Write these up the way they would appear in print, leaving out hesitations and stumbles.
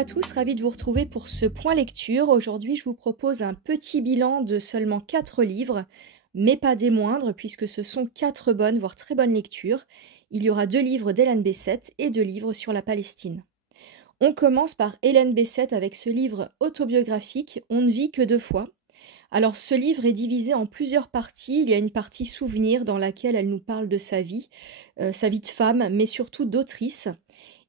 à tous, ravie de vous retrouver pour ce point lecture. Aujourd'hui, je vous propose un petit bilan de seulement 4 livres, mais pas des moindres, puisque ce sont 4 bonnes, voire très bonnes lectures. Il y aura 2 livres d'Hélène Bessette et 2 livres sur la Palestine. On commence par Hélène Bessette avec ce livre autobiographique On ne vit que 2 fois. Alors ce livre est divisé en plusieurs parties. Il y a une partie souvenir dans laquelle elle nous parle de sa vie de femme, mais surtout d'autrice.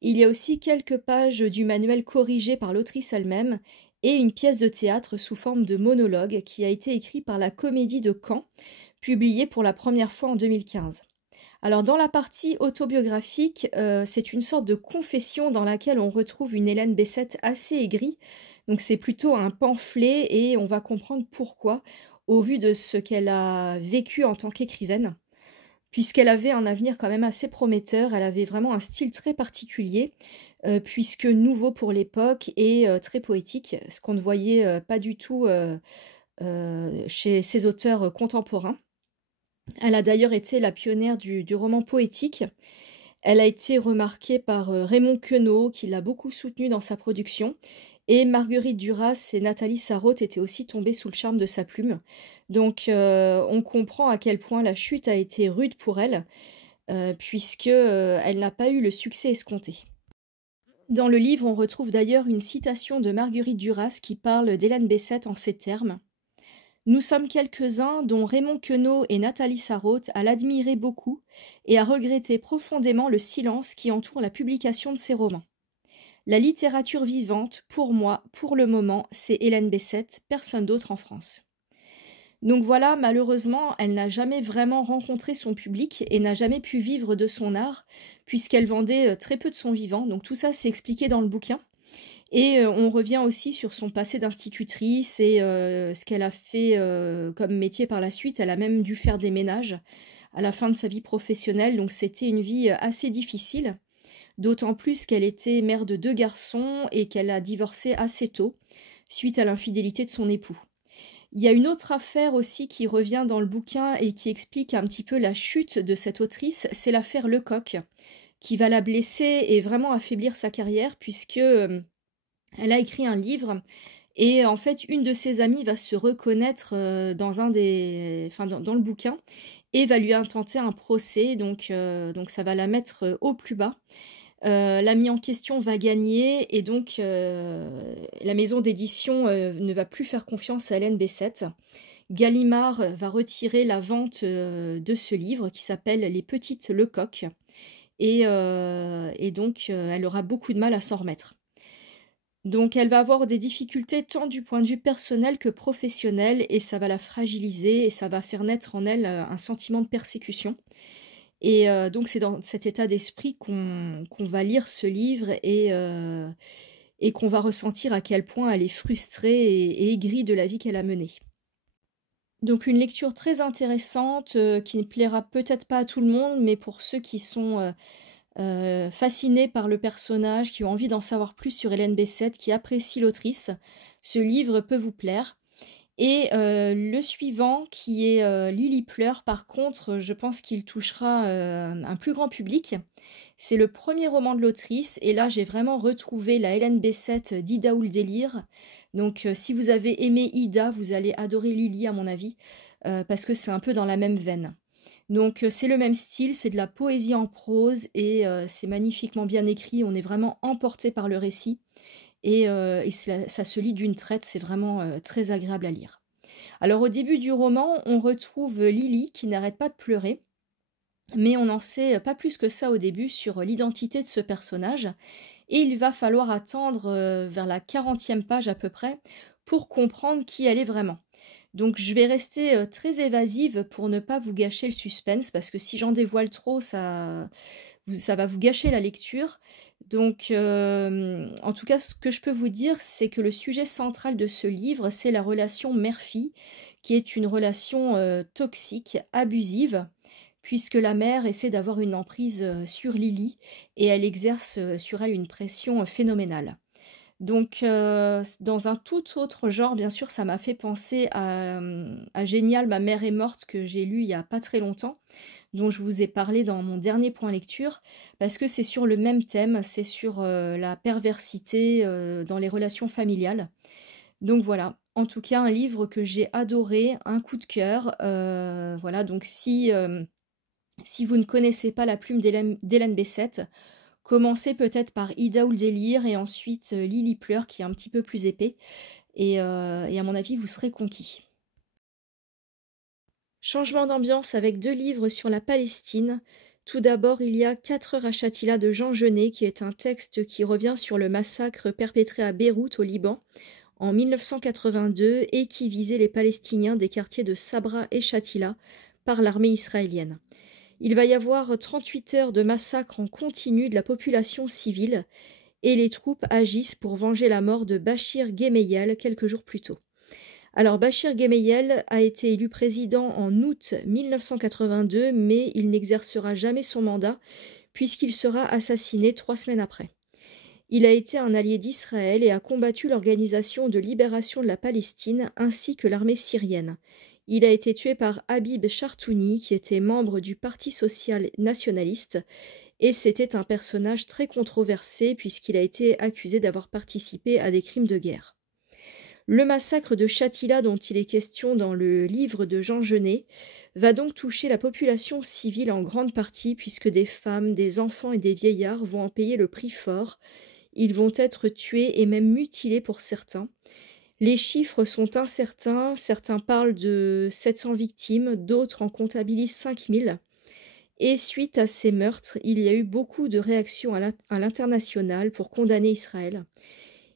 Il y a aussi quelques pages du manuel corrigé par l'autrice elle-même et une pièce de théâtre sous forme de monologue qui a été écrit par la Comédie de Caen, publiée pour la première fois en 2015. Alors dans la partie autobiographique, c'est une sorte de confession dans laquelle on retrouve une Hélène Bessette assez aigrie. Donc c'est plutôt un pamphlet et on va comprendre pourquoi au vu de ce qu'elle a vécu en tant qu'écrivaine. Puisqu'elle avait un avenir quand même assez prometteur, elle avait vraiment un style très particulier, puisque nouveau pour l'époque et très poétique, ce qu'on ne voyait, pas du tout, chez ses auteurs, contemporains. Elle a d'ailleurs été la pionnière du roman poétique. Elle a été remarquée par, Raymond Queneau qui l'a beaucoup soutenue dans sa production et Marguerite Duras et Nathalie Sarraute étaient aussi tombées sous le charme de sa plume. Donc, on comprend à quel point la chute a été rude pour elle, puisque, elle n'a pas eu le succès escompté. Dans le livre, on retrouve d'ailleurs une citation de Marguerite Duras qui parle d'Hélène Bessette en ces termes: «Nous sommes quelques-uns, dont Raymond Queneau et Nathalie Sarraute, à l'admirer beaucoup et à regretter profondément le silence qui entoure la publication de ses romans. La littérature vivante, pour moi, pour le moment, c'est Hélène Bessette, personne d'autre en France.» Donc voilà, malheureusement, elle n'a jamais vraiment rencontré son public et n'a jamais pu vivre de son art, puisqu'elle vendait très peu de son vivant. Donc tout ça, c'est expliqué dans le bouquin. Et on revient aussi sur son passé d'institutrice et ce qu'elle a fait comme métier par la suite. Elle a même dû faire des ménages à la fin de sa vie professionnelle, donc c'était une vie assez difficile. D'autant plus qu'elle était mère de 2 garçons et qu'elle a divorcé assez tôt, suite à l'infidélité de son époux. Il y a une autre affaire aussi qui revient dans le bouquin et qui explique un petit peu la chute de cette autrice, c'est l'affaire Lecoq, qui va la blesser et vraiment affaiblir sa carrière puisque, elle a écrit un livre et en fait, une de ses amies va se reconnaître, dans le bouquin et va lui intenter un procès donc ça va la mettre, au plus bas. L'ami en question va gagner et donc la maison d'édition, ne va plus faire confiance à Hélène Bessette. Gallimard va retirer la vente, de ce livre qui s'appelle Les Petites Lecoq et donc elle aura beaucoup de mal à s'en remettre. Donc elle va avoir des difficultés tant du point de vue personnel que professionnel et ça va la fragiliser et ça va faire naître en elle, un sentiment de persécution. Et donc c'est dans cet état d'esprit qu'on va lire ce livre et qu'on va ressentir à quel point elle est frustrée et aigrie de la vie qu'elle a menée. Donc une lecture très intéressante, qui ne plaira peut-être pas à tout le monde, mais pour ceux qui sont, fascinés par le personnage, qui ont envie d'en savoir plus sur Hélène Bessette, qui apprécient l'autrice, ce livre peut vous plaire. Et le suivant qui est, Lily pleure, par contre, je pense qu'il touchera, un plus grand public. C'est le premier roman de l'autrice et là, j'ai vraiment retrouvé la Hélène Bessette d'Ida ou le délire. Donc si vous avez aimé Ida, vous allez adorer Lily à mon avis, parce que c'est un peu dans la même veine. Donc c'est le même style, c'est de la poésie en prose et c'est magnifiquement bien écrit, on est vraiment emporté par le récit et ça se lit d'une traite, c'est vraiment, très agréable à lire. Alors au début du roman, on retrouve Lily qui n'arrête pas de pleurer, mais on n'en sait pas plus que ça au début sur l'identité de ce personnage et il va falloir attendre, vers la 40e page à peu près pour comprendre qui elle est vraiment. Donc je vais rester, très évasive pour ne pas vous gâcher le suspense parce que si j'en dévoile trop, ça va vous gâcher la lecture. Donc, en tout cas, ce que je peux vous dire, c'est que le sujet central de ce livre, c'est la relation mère-fille, qui est une relation toxique, abusive, puisque la mère essaie d'avoir une emprise sur Lily et elle exerce sur elle une pression phénoménale. Donc, dans un tout autre genre, bien sûr, ça m'a fait penser à Génial, ma mère est morte, que j'ai lu il y a pas très longtemps, dont je vous ai parlé dans mon dernier point lecture, parce que c'est sur le même thème, c'est sur, la perversité, dans les relations familiales. Donc voilà, en tout cas un livre que j'ai adoré, un coup de cœur, voilà donc si vous ne connaissez pas La plume d'Hélène Bessette, commencez peut-être par Ida ou le délire et ensuite, Lily pleure qui est un petit peu plus épais et à mon avis vous serez conquis. Changement d'ambiance avec 2 livres sur la Palestine. Tout d'abord, il y a 4 heures à Shatila de Jean Genet, qui est un texte qui revient sur le massacre perpétré à Beyrouth au Liban en 1982 et qui visait les Palestiniens des quartiers de Sabra et Shatila par l'armée israélienne. Il va y avoir 38 heures de massacre en continu de la population civile et les troupes agissent pour venger la mort de Bachir Gemayel quelques jours plus tôt. Alors Bachir Gemayel a été élu président en août 1982, mais il n'exercera jamais son mandat puisqu'il sera assassiné 3 semaines après. Il a été un allié d'Israël et a combattu l'Organisation de libération de la Palestine ainsi que l'armée syrienne. Il a été tué par Habib Chartouni, qui était membre du Parti social nationaliste, et c'était un personnage très controversé puisqu'il a été accusé d'avoir participé à des crimes de guerre. Le massacre de Shatila dont il est question dans le livre de Jean Genet va donc toucher la population civile en grande partie puisque des femmes, des enfants et des vieillards vont en payer le prix fort. Ils vont être tués et même mutilés pour certains. Les chiffres sont incertains, certains parlent de 700 victimes, d'autres en comptabilisent 5000. Et suite à ces meurtres, il y a eu beaucoup de réactions à l'international pour condamner Israël.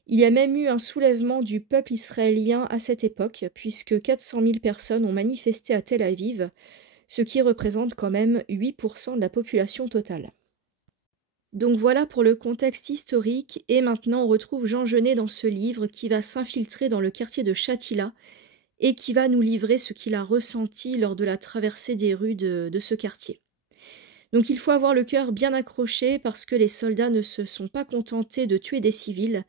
Il y a même eu un soulèvement du peuple israélien à cette époque, puisque 400 000 personnes ont manifesté à Tel Aviv, ce qui représente quand même 8% de la population totale. Donc voilà pour le contexte historique, et maintenant on retrouve Jean Genet dans ce livre qui va s'infiltrer dans le quartier de Shatila et qui va nous livrer ce qu'il a ressenti lors de la traversée des rues de ce quartier. Donc il faut avoir le cœur bien accroché parce que les soldats ne se sont pas contentés de tuer des civils,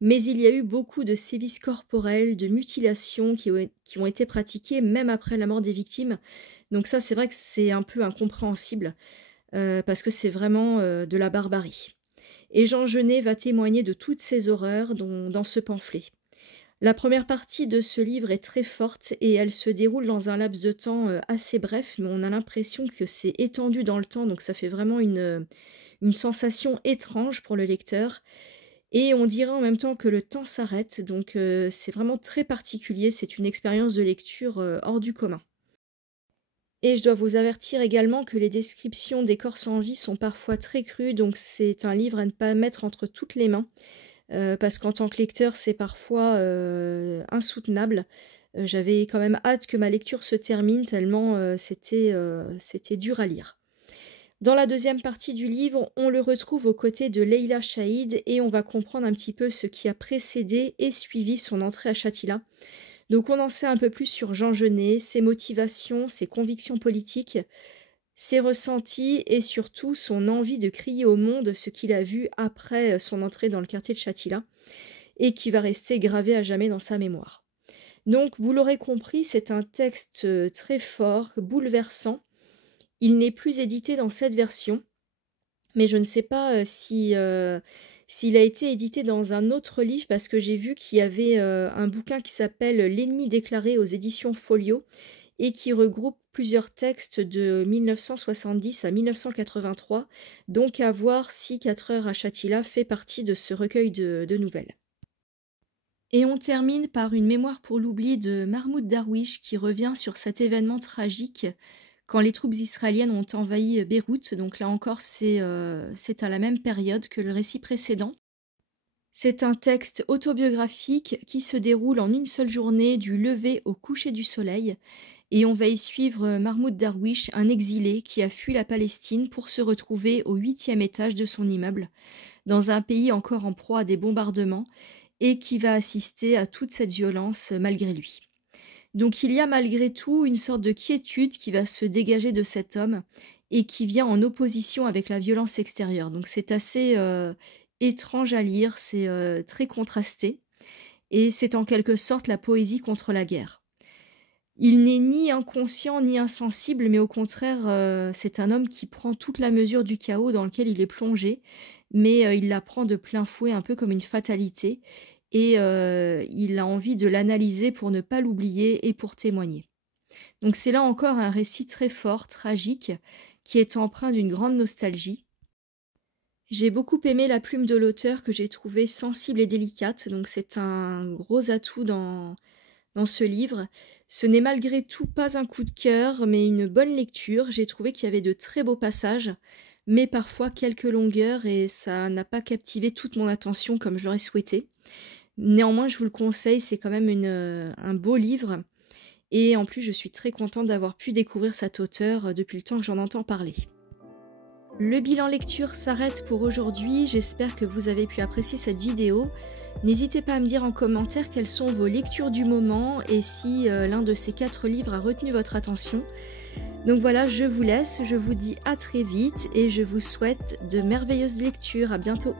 mais il y a eu beaucoup de sévices corporels, de mutilations qui ont été pratiquées même après la mort des victimes. Donc ça, c'est vrai que c'est un peu incompréhensible, parce que c'est vraiment de la barbarie. Et Jean Genet va témoigner de toutes ces horreurs dans ce pamphlet. La première partie de ce livre est très forte et elle se déroule dans un laps de temps assez bref, mais on a l'impression que c'est étendu dans le temps, donc ça fait vraiment une sensation étrange pour le lecteur. Et on dirait en même temps que le temps s'arrête, donc c'est vraiment très particulier, c'est une expérience de lecture hors du commun. Et je dois vous avertir également que les descriptions des corps sans vie sont parfois très crues, donc c'est un livre à ne pas mettre entre toutes les mains, parce qu'en tant que lecteur, c'est parfois insoutenable. J'avais quand même hâte que ma lecture se termine tellement c'était dur à lire. Dans la deuxième partie du livre, on le retrouve aux côtés de Leila Chaïd et on va comprendre un petit peu ce qui a précédé et suivi son entrée à Shatila. Donc on en sait un peu plus sur Jean Genet, ses motivations, ses convictions politiques, ses ressentis et surtout son envie de crier au monde ce qu'il a vu après son entrée dans le quartier de Shatila et qui va rester gravé à jamais dans sa mémoire. Donc vous l'aurez compris, c'est un texte très fort, bouleversant. Il n'est plus édité dans cette version, mais je ne sais pas s'il a été édité dans un autre livre parce que j'ai vu qu'il y avait un bouquin qui s'appelle L'ennemi déclaré aux éditions Folio et qui regroupe plusieurs textes de 1970 à 1983, donc à voir si 4 heures à Shatila fait partie de ce recueil de nouvelles. Et on termine par une mémoire pour l'oubli de Mahmoud Darwish qui revient sur cet événement tragique quand les troupes israéliennes ont envahi Beyrouth. Donc là encore, c'est à la même période que le récit précédent. C'est un texte autobiographique qui se déroule en une seule journée du lever au coucher du soleil. Et on va y suivre Mahmoud Darwish, un exilé qui a fui la Palestine pour se retrouver au 8e étage de son immeuble, dans un pays encore en proie à des bombardements, et qui va assister à toute cette violence malgré lui. Donc il y a malgré tout une sorte de quiétude qui va se dégager de cet homme et qui vient en opposition avec la violence extérieure. Donc c'est assez étrange à lire, c'est très contrasté et c'est en quelque sorte la poésie contre la guerre. Il n'est ni inconscient ni insensible, mais au contraire, c'est un homme qui prend toute la mesure du chaos dans lequel il est plongé, mais il la prend de plein fouet, un peu comme une fatalité et il a envie de l'analyser pour ne pas l'oublier et pour témoigner. Donc c'est là encore un récit très fort, tragique, qui est empreint d'une grande nostalgie. J'ai beaucoup aimé la plume de l'auteur que j'ai trouvée sensible et délicate, donc c'est un gros atout dans ce livre. Ce n'est malgré tout pas un coup de cœur, mais une bonne lecture. J'ai trouvé qu'il y avait de très beaux passages, mais parfois quelques longueurs et ça n'a pas captivé toute mon attention comme je l'aurais souhaité. Néanmoins, je vous le conseille, c'est quand même un beau livre. Et en plus, je suis très contente d'avoir pu découvrir cet auteur depuis le temps que j'en entends parler. Le bilan lecture s'arrête pour aujourd'hui, j'espère que vous avez pu apprécier cette vidéo. N'hésitez pas à me dire en commentaire quelles sont vos lectures du moment et si l'un de ces 4 livres a retenu votre attention. Donc voilà, je vous laisse, je vous dis à très vite et je vous souhaite de merveilleuses lectures, à bientôt.